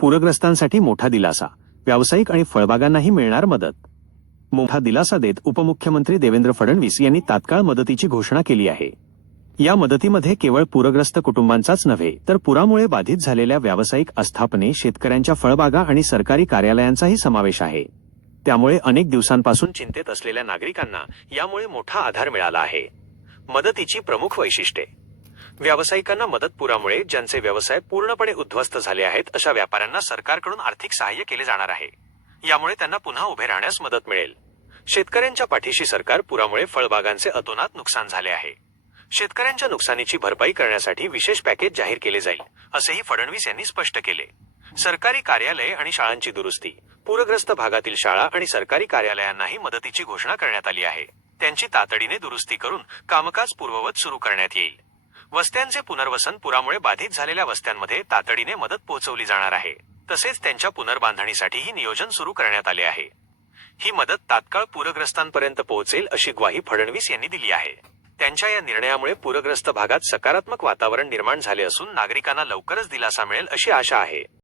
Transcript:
पूरग्रस्तांसाठी मोठा दिलासा. व्यावसायिक आणि फळबागांनाही मिळणार मदत. मोठा दिलासा देत उपमुख्यमंत्री देवेंद्र फडणवीस यांनी तात्काळ मदतीची घोषणा केली आहे. या मदतीमध्ये केवळ पूरग्रस्त कुटुंबांचाच नव्हे तर पुरामुळे बाधित झालेल्या व्यावसायिक आस्थापने शेतकऱ्यांच्या फळबागा आणि सरकारी कार्यालयांचाही समावेश आहे. त्यामुळे अनेक दिवसांपासून चिंतेत असलेल्या नागरिकांना यामुळे मोठा आधार मिळाला आहे. मदतीची प्रमुख वैशिष्ट्ये. व्यावसायिकांना मदत पुरामुळे ज्यांचे व्यवसाय पूर्णपणे उद्ध्वस्त झाले आहेत अशा व्यापाऱ्यांना सरकारकडून आर्थिक सहाय्य केले जाणार आहे. यामुळे त्यांना पुन्हा उभे राहण्यास मदत मिळेल. शेतकऱ्यांच्या पाठीशी सरकार पुरामुळे फळबागांचे अतोनात नुकसान झाले आहे. शेतकऱ्यांच्या नुकसानीची भरपाई करण्यासाठी विशेष पॅकेज जाहीर केले जाईल असेही फडणवीस यांनी स्पष्ट केले. सरकारी कार्यालये आणि शाळांची दुरुस्ती पूरग्रस्त भागातील शाळा आणि सरकारी कार्यालयांनाही मदतीची घोषणा करण्यात आली आहे. त्यांची तातडीने दुरुस्ती करून कामकाज पूर्ववत सुरू करण्यात येईल. वस्त्यांचे पुनर्वसन पुरामुळे बाधित झालेल्या वस्त्यांमध्ये तातडीने मदत पोहोचवली जाणार आहे. तसेच त्यांच्या पुनर्बांधणीसाठीही नियोजन सुरू करण्यात आले आहे. ही मदत तात्काळ पूरग्रस्तांपर्यंत पोहोचेल अशी ग्वाही फडणवीस यांनी दिली आहे. त्यांच्या या निर्णयामुळे पूरग्रस्त भागात सकारात्मक वातावरण निर्माण झाले असून नागरिकांना लवकरच दिलासा मिळेल अशी आशा आहे.